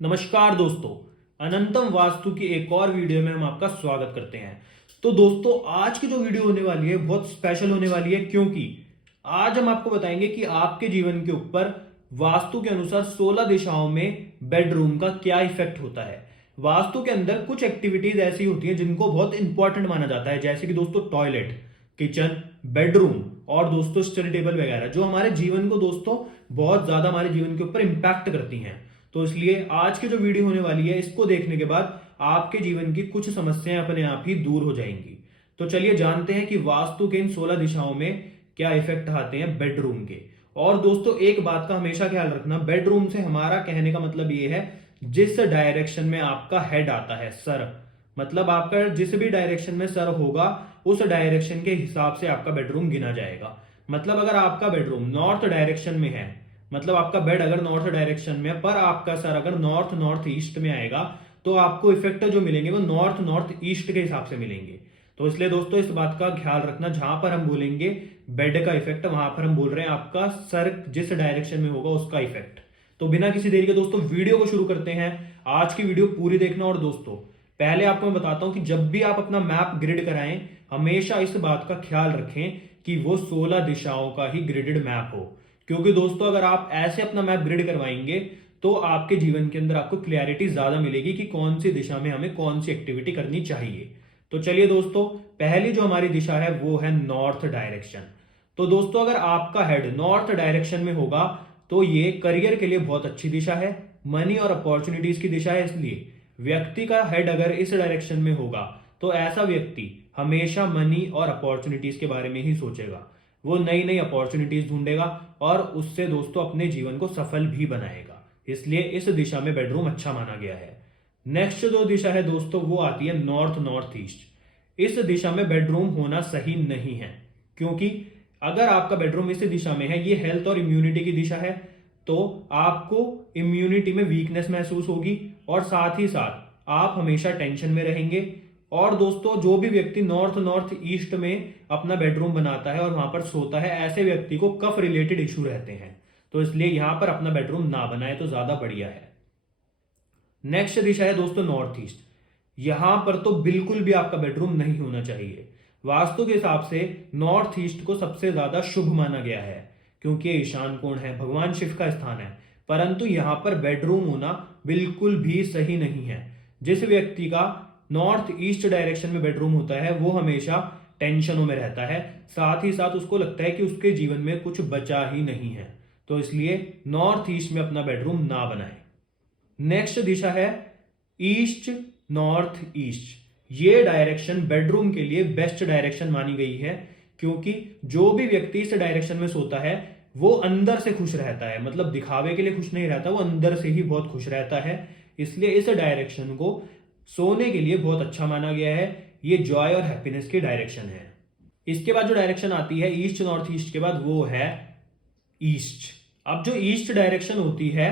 नमस्कार दोस्तों, अनंतम वास्तु की एक और वीडियो में हम आपका स्वागत करते हैं। तो दोस्तों, आज की जो वीडियो होने वाली है बहुत स्पेशल होने वाली है, क्योंकि आज हम आपको बताएंगे कि आपके जीवन के ऊपर वास्तु के अनुसार 16 दिशाओं में बेडरूम का क्या इफेक्ट होता है। वास्तु के अंदर कुछ एक्टिविटीज ऐसी होती हैं जिनको बहुत इंपॉर्टेंट माना जाता है, जैसे कि दोस्तों टॉयलेट, किचन, बेडरूम और दोस्तों स्टडी टेबल वगैरह, जो हमारे जीवन को दोस्तों बहुत ज्यादा हमारे जीवन के ऊपर इंपैक्ट करती हैं। तो इसलिए आज की जो वीडियो होने वाली है, इसको देखने के बाद आपके जीवन की कुछ समस्याएं अपने आप ही दूर हो जाएंगी। तो चलिए जानते हैं कि वास्तु के इन 16 दिशाओं में क्या इफेक्ट आते हैं बेडरूम के। और दोस्तों, एक बात का हमेशा ख्याल रखना, बेडरूम से हमारा कहने का मतलब ये है जिस डायरेक्शन में आपका हेड आता है, सर, मतलब आपका जिस भी डायरेक्शन में सर होगा उस डायरेक्शन के हिसाब से आपका बेडरूम गिना जाएगा। मतलब अगर आपका बेडरूम नॉर्थ डायरेक्शन में है, मतलब आपका बेड अगर नॉर्थ डायरेक्शन में है पर आपका सर अगर नॉर्थ नॉर्थ ईस्ट में आएगा, तो आपको इफेक्ट जो मिलेंगे वो नॉर्थ नॉर्थ ईस्ट के हिसाब से मिलेंगे। तो इसलिए दोस्तों इस बात का ख्याल रखना, जहां पर हम बोलेंगे बेड का इफेक्ट, वहां पर हम बोल रहे हैं आपका सर जिस डायरेक्शन में होगा उसका इफेक्ट। तो बिना किसी देरी के दोस्तों वीडियो को शुरू करते हैं। आज की वीडियो पूरी देखना। और दोस्तों, पहले आपको मैं बताता हूं कि जब भी आप अपना मैप ग्रिड कराएं, हमेशा इस बात का ख्याल रखें कि वो 16 दिशाओं का ही ग्रिडेड मैप हो। क्योंकि दोस्तों, अगर आप ऐसे अपना मैप ग्रिड करवाएंगे तो आपके जीवन के अंदर आपको क्लैरिटी ज्यादा मिलेगी कि कौन सी दिशा में हमें कौन सी एक्टिविटी करनी चाहिए। तो चलिए दोस्तों, पहली जो हमारी दिशा है वो है नॉर्थ डायरेक्शन। तो दोस्तों, अगर आपका हेड नॉर्थ डायरेक्शन में होगा तो ये करियर के लिए बहुत अच्छी दिशा है, मनी और अपॉर्चुनिटीज की दिशा है। इसलिए व्यक्ति का हेड अगर इस डायरेक्शन में होगा तो ऐसा व्यक्ति हमेशा मनी और अपॉर्चुनिटीज के बारे में ही सोचेगा। वो नई नई अपॉर्चुनिटीज ढूंढेगा और उससे दोस्तों अपने जीवन को सफल भी बनाएगा। इसलिए इस दिशा में बेडरूम अच्छा माना गया है। नेक्स्ट जो दिशा है दोस्तों वो आती है नॉर्थ नॉर्थ ईस्ट। इस दिशा में बेडरूम होना सही नहीं है, क्योंकि अगर आपका बेडरूम इस दिशा में है, ये हेल्थ और इम्यूनिटी की दिशा है, तो आपको इम्यूनिटी में वीकनेस महसूस होगी और साथ ही साथ आप हमेशा टेंशन में रहेंगे। और दोस्तों, जो भी व्यक्ति नॉर्थ नॉर्थ ईस्ट में अपना बेडरूम बनाता है और वहां पर सोता है, ऐसे व्यक्ति को कफ रिलेटेड इश्यू रहते हैं। तो इसलिए यहां पर अपना बेडरूम ना बनाए तो ज्यादा बढ़िया है। नेक्स्ट दिशा है दोस्तों नॉर्थ ईस्ट। यहां पर तो बिल्कुल भी आपका बेडरूम नहीं होना चाहिए। वास्तु के हिसाब से नॉर्थ ईस्ट को सबसे ज्यादा शुभ माना गया है, क्योंकि ये ईशान कोण है, भगवान शिव का स्थान है। परंतु यहां पर बेडरूम होना बिल्कुल भी सही नहीं है। जिस व्यक्ति का नॉर्थ ईस्ट डायरेक्शन में बेडरूम होता है वो हमेशा टेंशनों में रहता है, साथ ही साथ उसको लगता है कि उसके जीवन में कुछ बचा ही नहीं है। तो इसलिए नॉर्थ ईस्ट में अपना बेडरूम ना बनाए। नेक्स्ट दिशा है ईस्ट नॉर्थ ईस्ट। ये डायरेक्शन बेडरूम के लिए बेस्ट डायरेक्शन मानी गई है, क्योंकि जो भी व्यक्ति इस डायरेक्शन में सोता है वो अंदर से खुश रहता है। मतलब दिखावे के लिए खुश नहीं रहता, वो अंदर से ही बहुत खुश रहता है। इसलिए इस डायरेक्शन को सोने के लिए बहुत अच्छा माना गया है। ये जॉय और हैप्पीनेस की डायरेक्शन है। इसके बाद जो डायरेक्शन आती है ईस्ट नॉर्थ ईस्ट के बाद, वो है ईस्ट। अब जो ईस्ट डायरेक्शन होती है,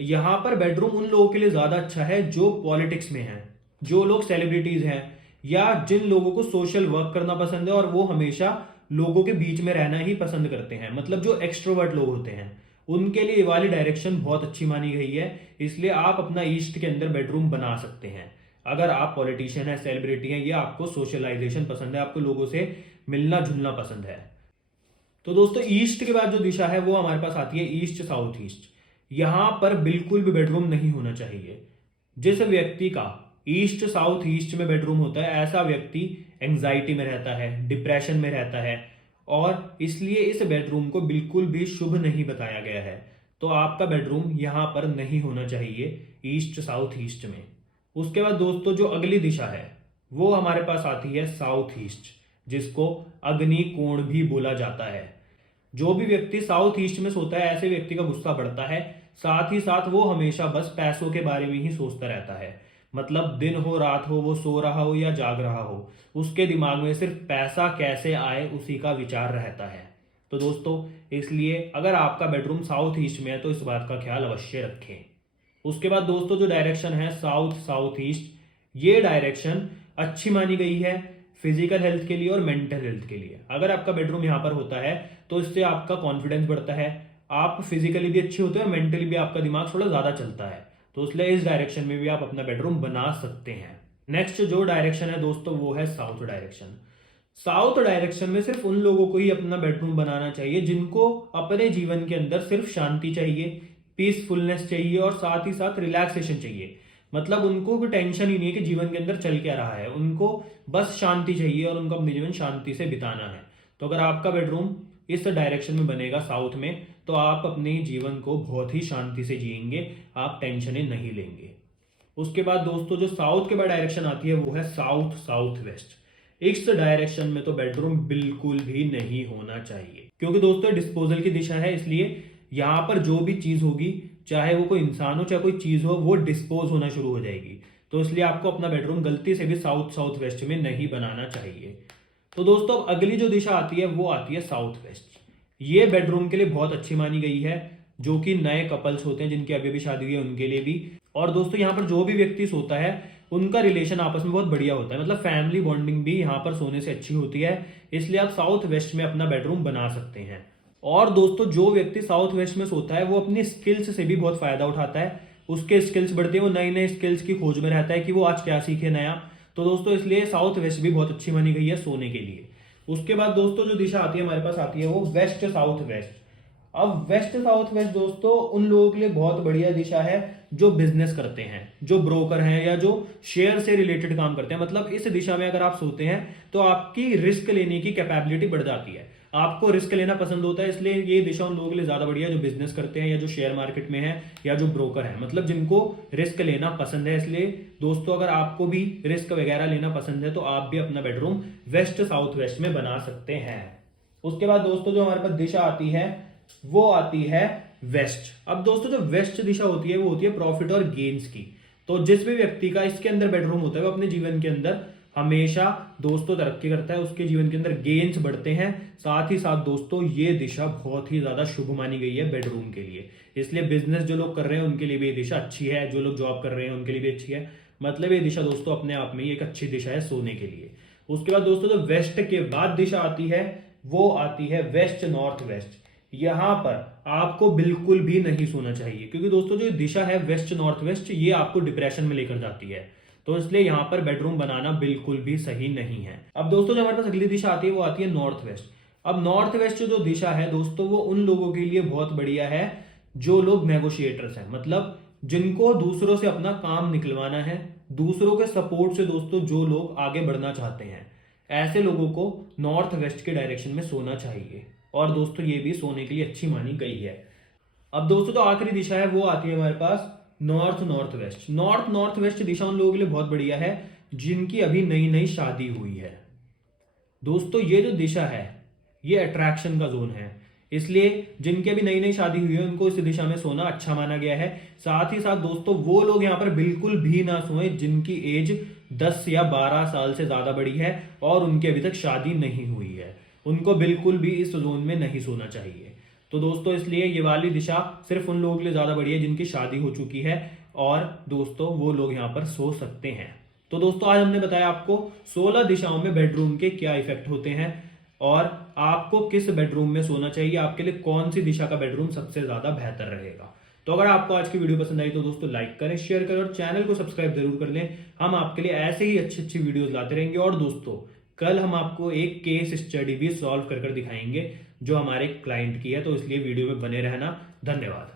यहां पर बेडरूम उन लोगों के लिए ज्यादा अच्छा है जो पॉलिटिक्स में हैं, जो लोग सेलिब्रिटीज हैं, या जिन लोगों को सोशल वर्क करना पसंद है और वो हमेशा लोगों के बीच में रहना ही पसंद करते हैं। मतलब जो एक्सट्रोवर्ट लोग होते हैं, उनके लिए ये वाली डायरेक्शन बहुत अच्छी मानी गई है। इसलिए आप अपना ईस्ट के अंदर बेडरूम बना सकते हैं। अगर आप पॉलिटिशियन है, सेलिब्रिटी हैं, या आपको सोशलाइजेशन पसंद है, आपको लोगों से मिलना जुलना पसंद है। तो दोस्तों, ईस्ट के बाद जो दिशा है वो हमारे पास आती है ईस्ट साउथ ईस्ट। यहां पर बिल्कुल भी बेडरूम नहीं होना चाहिए। जिस व्यक्ति का ईस्ट साउथ ईस्ट में बेडरूम होता है, ऐसा व्यक्ति एंजाइटी में रहता है, डिप्रेशन में रहता है, और इसलिए इस बेडरूम को बिल्कुल भी शुभ नहीं बताया गया है। तो आपका बेडरूम यहां पर नहीं होना चाहिए ईस्ट साउथ ईस्ट में। उसके बाद दोस्तों, जो अगली दिशा है वो हमारे पास आती है साउथ ईस्ट, जिसको अग्नि कोण भी बोला जाता है। जो भी व्यक्ति साउथ ईस्ट में सोता है, ऐसे व्यक्ति का गुस्सा बढ़ता है, साथ ही साथ वो हमेशा बस पैसों के बारे में ही सोचता रहता है। मतलब दिन हो रात हो, वो सो रहा हो या जाग रहा हो, उसके दिमाग में सिर्फ पैसा कैसे आए उसी का विचार रहता है। तो दोस्तों, इसलिए अगर आपका बेडरूम साउथ ईस्ट में है तो इस बात का ख्याल अवश्य रखें। उसके बाद दोस्तों, जो डायरेक्शन है साउथ साउथ ईस्ट, ये डायरेक्शन अच्छी मानी गई है फिजिकल हेल्थ के लिए और मेंटल हेल्थ के लिए। अगर आपका बेडरूम यहां पर होता है तो इससे आपका कॉन्फिडेंस बढ़ता है, आप फिजिकली भी अच्छे होते हैं और मेंटली भी आपका दिमाग थोड़ा ज्यादा चलता है। तो इसलिए इस डायरेक्शन में भी आप अपना बेडरूम बना सकते हैं। नेक्स्ट जो डायरेक्शन है दोस्तों वो है साउथ डायरेक्शन। साउथ डायरेक्शन में सिर्फ उन लोगों को ही अपना बेडरूम बनाना चाहिए जिनको अपने जीवन के अंदर सिर्फ शांति चाहिए, पीसफुलनेस चाहिए और साथ ही साथ रिलैक्सेशन चाहिए। मतलब उनको कोई टेंशन ही नहीं है कि जीवन के अंदर चल क्या रहा है, उनको बस शांति चाहिए और उनको अपने जीवन शांति से बिताना है। तो अगर आपका बेडरूम इस डायरेक्शन में बनेगा साउथ में, तो आप अपने जीवन को बहुत ही शांति से जिएंगे, आप टेंशनें नहीं लेंगे। उसके बाद दोस्तों जो साउथ के बाद डायरेक्शन आती है वो है साउथ साउथ वेस्ट। इस डायरेक्शन में तो बेडरूम बिल्कुल भी नहीं होना चाहिए, क्योंकि दोस्तों डिस्पोजल की दिशा है, इसलिए यहाँ पर जो भी चीज होगी, चाहे वो कोई इंसान हो चाहे कोई चीज हो, वो डिस्पोज होना शुरू हो जाएगी। तो इसलिए आपको अपना बेडरूम गलती से भी साउथ साउथ वेस्ट में नहीं बनाना चाहिए। तो दोस्तों अब अगली जो दिशा आती है वो आती है साउथ वेस्ट। ये बेडरूम के लिए बहुत अच्छी मानी गई है, जो कि नए कपल्स होते हैं जिनकी अभी भी शादी हुई है उनके लिए भी। और दोस्तों यहाँ पर जो भी व्यक्ति सोता है उनका रिलेशन आपस में बहुत बढ़िया होता है, मतलब फैमिली बॉन्डिंग भी यहाँ पर सोने से अच्छी होती है। इसलिए आप साउथ वेस्ट में अपना बेडरूम बना सकते हैं। और दोस्तों जो व्यक्ति साउथ वेस्ट में सोता है वो अपनी स्किल्स से भी बहुत फायदा उठाता है, उसके स्किल्स बढ़ते हैं, वो नई नई स्किल्स की खोज में रहता है कि वो आज क्या सीखे नया। तो दोस्तों इसलिए साउथ वेस्ट भी बहुत अच्छी मानी गई है सोने के लिए। उसके बाद दोस्तों जो दिशा आती है हमारे पास आती है वो वेस्ट साउथ वेस्ट। अब वेस्ट साउथ वेस्ट दोस्तों उन लोगों के लिए बहुत बढ़िया दिशा है जो बिजनेस करते हैं, जो ब्रोकर हैं या जो शेयर से रिलेटेड काम करते हैं। मतलब इस दिशा में अगर आप सोते हैं तो आपकी रिस्क लेने की कैपेबिलिटी बढ़ जाती है, आपको रिस्क लेना पसंद होता है। इसलिए ये दिशा उन लोगों के लिए ज्यादा बढ़िया है जो बिजनेस करते हैं या जो शेयर मार्केट में है या जो ब्रोकर है, मतलब जिनको रिस्क लेना पसंद है। इसलिए दोस्तों अगर आपको भी रिस्क वगैरह लेना पसंद है तो आप भी अपना बेडरूम वेस्ट साउथ वेस्ट में बना सकते हैं। उसके बाद दोस्तों जो हमारे पास दिशा आती है वो आती है वेस्ट। अब दोस्तों जो वेस्ट दिशा होती है वो होती है प्रॉफिट और गेन्स की। तो जिस भी व्यक्ति का इसके अंदर बेडरूम होता है वो अपने जीवन के अंदर हमेशा दोस्तों तरक्की करता है, उसके जीवन के अंदर गेन्स बढ़ते हैं। साथ ही साथ दोस्तों ये दिशा बहुत ही ज्यादा शुभ मानी गई है बेडरूम के लिए। इसलिए बिजनेस जो लोग कर रहे हैं उनके लिए भी ये दिशा अच्छी है, जो लोग जॉब कर रहे हैं उनके लिए भी अच्छी है। मतलब ये दिशा दोस्तों अपने आप में ही एक अच्छी दिशा है सोने के लिए। उसके बाद दोस्तों जो वेस्ट के बाद दिशा आती है वो आती है वेस्ट नॉर्थ वेस्ट। यहां पर आपको बिल्कुल भी नहीं सोना चाहिए, क्योंकि दोस्तों जो दिशा है वेस्ट नॉर्थ वेस्ट ये आपको डिप्रेशन में लेकर जाती है। तो इसलिए यहां पर बेडरूम बनाना बिल्कुल भी सही नहीं है। अब दोस्तों जो हमारे पास अगली दिशा आती है वो आती है नॉर्थ वेस्ट। अब नॉर्थ वेस्ट जो दिशा है दोस्तों वो उन लोगों के लिए बहुत बढ़िया है जो लोग नेगोशिएटर्स हैं, मतलब जिनको दूसरों से अपना काम निकलवाना है, दूसरों के सपोर्ट से दोस्तों जो लोग आगे बढ़ना चाहते हैं, ऐसे लोगों को नॉर्थ वेस्ट के डायरेक्शन में सोना चाहिए। और दोस्तों ये भी सोने के लिए अच्छी मानी गई है। अब दोस्तों जो आखिरी दिशा है वो आती है हमारे पास north north west. North north west दिशा उन लोगों के लिए बहुत बढ़िया है जिनकी अभी नई नई शादी हुई है। दोस्तों ये जो दिशा है ये अट्रैक्शन का जोन है, इसलिए जिनकी अभी नई नई शादी हुई है उनको इस दिशा में सोना अच्छा माना गया है। साथ ही साथ दोस्तों वो लोग यहाँ पर बिल्कुल भी ना सोए जिनकी एज 10 या 12 साल से ज्यादा बड़ी है और उनकी अभी तक शादी नहीं हुई है, उनको बिल्कुल भी इस जोन में नहीं सोना चाहिए। तो दोस्तों इसलिए ये वाली दिशा सिर्फ उन लोगों के लिए ज्यादा बढ़िया है जिनकी शादी हो चुकी है, और दोस्तों वो लोग यहाँ पर सो सकते हैं। तो दोस्तों आज हमने बताया आपको 16 दिशाओं में बेडरूम के क्या इफेक्ट होते हैं और आपको किस बेडरूम में सोना चाहिए, आपके लिए कौन सी दिशा का बेडरूम सबसे ज्यादा बेहतर रहेगा। तो अगर आपको आज की वीडियो पसंद आई तो दोस्तों लाइक करें, शेयर करें और चैनल को सब्सक्राइब जरूर कर लें। हम आपके लिए ऐसे ही अच्छी अच्छी वीडियोस लाते रहेंगे। और दोस्तों कल हम आपको एक केस स्टडी भी सॉल्व कर दिखाएंगे जो हमारे क्लाइंट की है, तो इसलिए वीडियो में बने रहना। धन्यवाद।